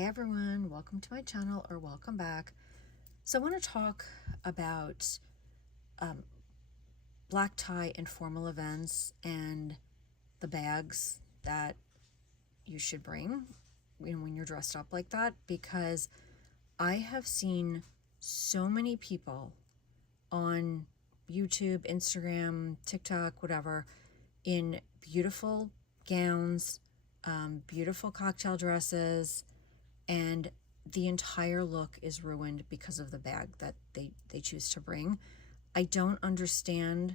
Hi everyone, welcome to my channel or welcome back. So I want to talk about black tie and formal events and the bags that you should bring when you're dressed up like that, because I have seen so many people on YouTube, Instagram, TikTok, whatever, in beautiful gowns, beautiful cocktail dresses, and the entire look is ruined because of the bag that they choose to bring. I don't understand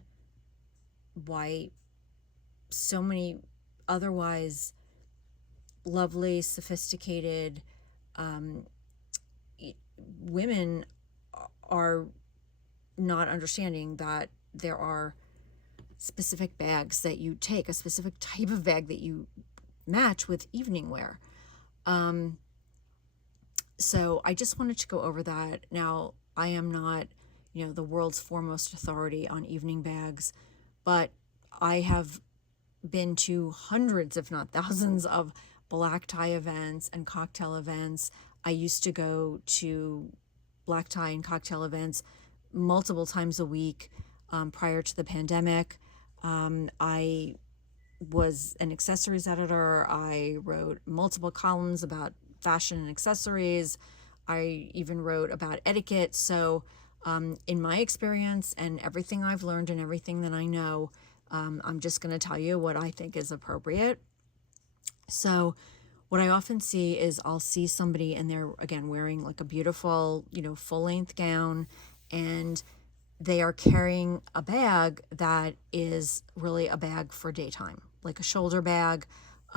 why so many otherwise lovely, sophisticated women are not understanding that there are specific bags that you take, a specific type of bag that you match with evening wear. So I just wanted to go over that. Now, I am not, the world's foremost authority on evening bags, but I have been to hundreds, if not thousands, of black tie events and cocktail events. I used to go to black tie and cocktail events multiple times a week prior to the pandemic. I was an accessories editor. I wrote multiple columns about fashion and accessories. I even wrote about etiquette. So in my experience and everything I've learned and everything that I know, I'm just going to tell you what I think is appropriate. So what I often see is I'll see somebody and they're, again, wearing like a beautiful, full-length gown, and they are carrying a bag that is really a bag for daytime, like a shoulder bag.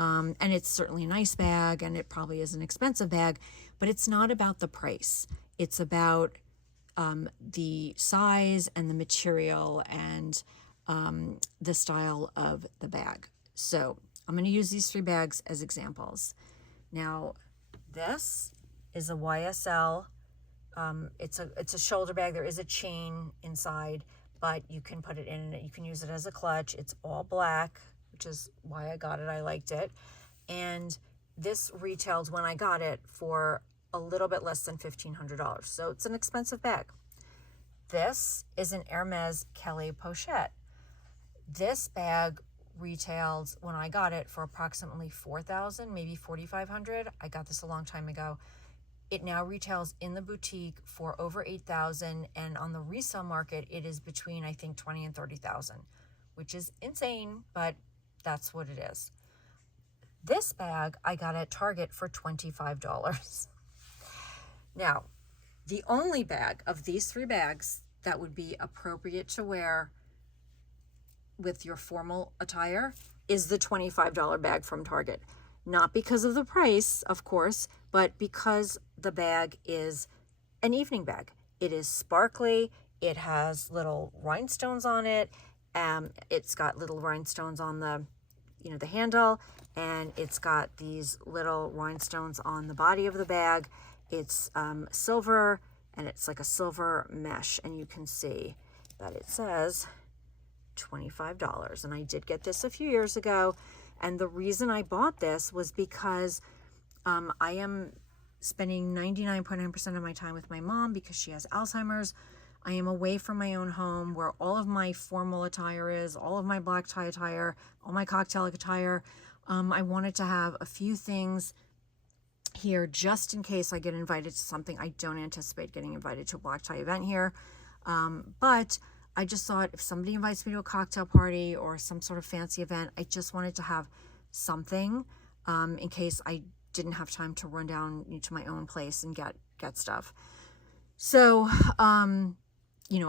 And it's certainly a nice bag, and it probably is an expensive bag, but it's not about the price. It's about the size and the material and the style of the bag. So I'm going to use these three bags as examples. Now, this is a YSL. It's a shoulder bag. There is a chain inside, but you can put it in it. You can use it as a clutch. It's all black, which is why I got it. I liked it. And this retailed when I got it for a little bit less than $1,500. So it's an expensive bag. This is an Hermes Kelly Pochette. This bag retailed when I got it for approximately $4,000, maybe $4,500. I got this a long time ago. It now retails in the boutique for over $8,000, and on the resale market, it is between, I think, $20,000 and $30,000, which is insane, but that's what it is. This bag I got at Target for $25. Now, the only bag of these three bags that would be appropriate to wear with your formal attire is the $25 bag from Target. Not because of the price, of course, but because the bag is an evening bag. It is sparkly. It has little rhinestones on it. It's got little rhinestones on the handle, and it's got these little rhinestones on the body of the bag. It's silver, and it's like a silver mesh, and you can see that it says $25. And I did get this a few years ago, and the reason I bought this was because I am spending 99.9% of my time with my mom because she has Alzheimer's. I am away from my own home where all of my formal attire is, all of my black tie attire, all my cocktail attire. I wanted to have a few things here just in case I get invited to something. I don't anticipate getting invited to a black tie event here, but I just thought if somebody invites me to a cocktail party or some sort of fancy event, I just wanted to have something in case I didn't have time to run down to my own place and get stuff. So,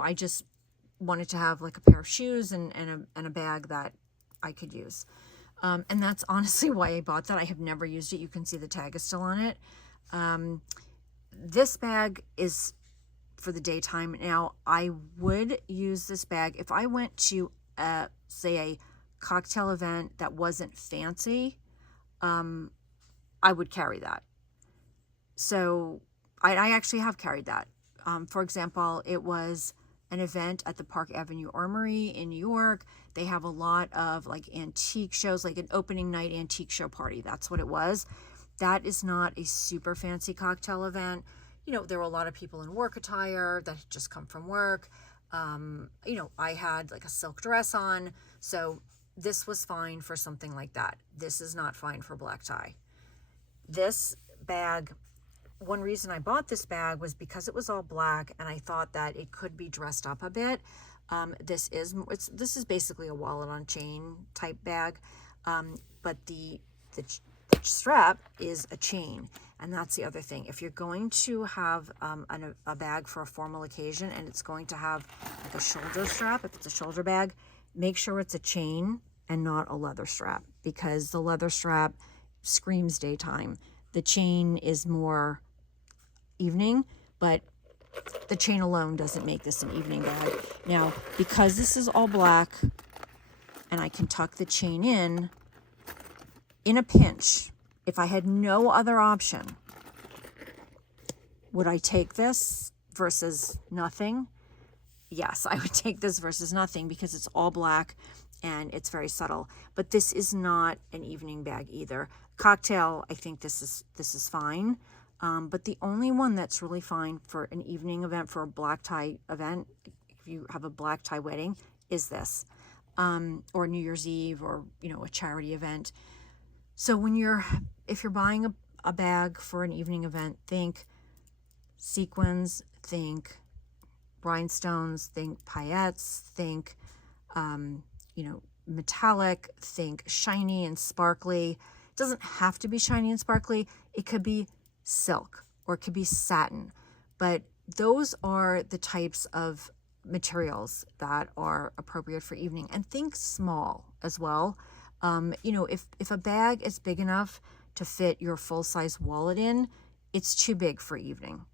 I just wanted to have like a pair of shoes and a bag that I could use. And that's honestly why I bought that. I have never used it. You can see the tag is still on it. This bag is for the daytime. Now, I would use this bag if I went to, say, a cocktail event that wasn't fancy. I would carry that. So I actually have carried that. For example, it was an event at the Park Avenue Armory in New York. They have a lot of like antique shows, like an opening night antique show party. That's what it was. that is not a super fancy cocktail event. You know, there were a lot of people in work attire that had just come from work. You know, I had like a silk dress on, so this was fine for something like that. This is not fine for black tie. This bag, one reason I bought this bag was because it was all black and I thought that it could be dressed up a bit. This is basically a wallet on chain type bag, but the strap is a chain, and that's the other thing. If you're going to have a bag for a formal occasion and it's going to have like a shoulder strap, if it's a shoulder bag, make sure it's a chain and not a leather strap, because the leather strap screams daytime. The chain is more evening, but the chain alone doesn't make this an evening bag. Now, because this is all black and I can tuck the chain in a pinch, if I had no other option, would I take this versus nothing? Yes, I would take this versus nothing because it's all black and it's very subtle. But this is not an evening bag either. Cocktail, I think this is fine. But the only one that's really fine for an evening event, for a black tie event, if you have a black tie wedding, is this, or New Year's Eve, or, you know, a charity event. So if you're buying a bag for an evening event, think sequins, think rhinestones, think paillettes, think, you know, metallic, think shiny and sparkly. It doesn't have to be shiny and sparkly. It could be silk or it could be satin, but those are the types of materials that are appropriate for evening. And think small as well. You know, if a bag is big enough to fit your full-size wallet in, it's too big for evening.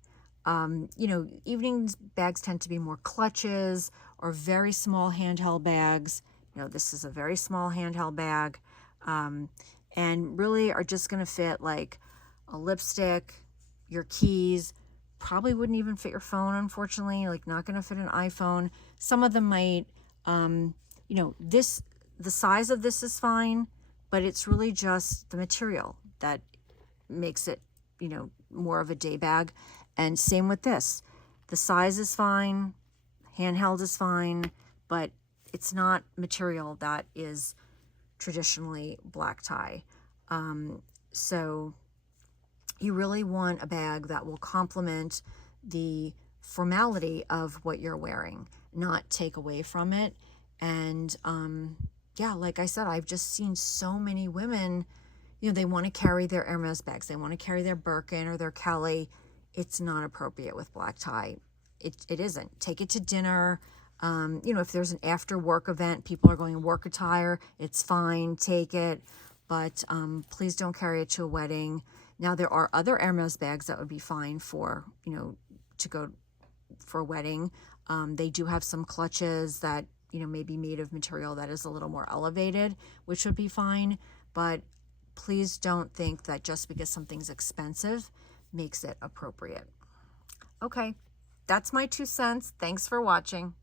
You know, evening bags tend to be more clutches or very small handheld bags. You know, this is a very small handheld bag, and really are just going to fit like a lipstick, your keys. Probably wouldn't even fit your phone, unfortunately. Like, not going to fit an iPhone. Some of them might. You know, the size of this is fine, but it's really just the material that makes it, you know, more of a day bag. And same with this. The size is fine, handheld is fine, but it's not material that is traditionally black tie. So you really want a bag that will complement the formality of what you're wearing, not take away from it. And yeah, like I said, I've just seen so many women, you know, they want to carry their Hermes bags, they want to carry their Birkin or their Kelly. It's not appropriate with black tie. It isn't. Take it to dinner. You know, if there's an after work event, people are going in work attire, it's fine, take it. But please don't carry it to a wedding. Now, there are other Hermes bags that would be fine for, you know, to go for a wedding. They do have some clutches that, you know, may be made of material that is a little more elevated, which would be fine. But please don't think that just because something's expensive makes it appropriate. Okay, that's my 2 cents. Thanks for watching.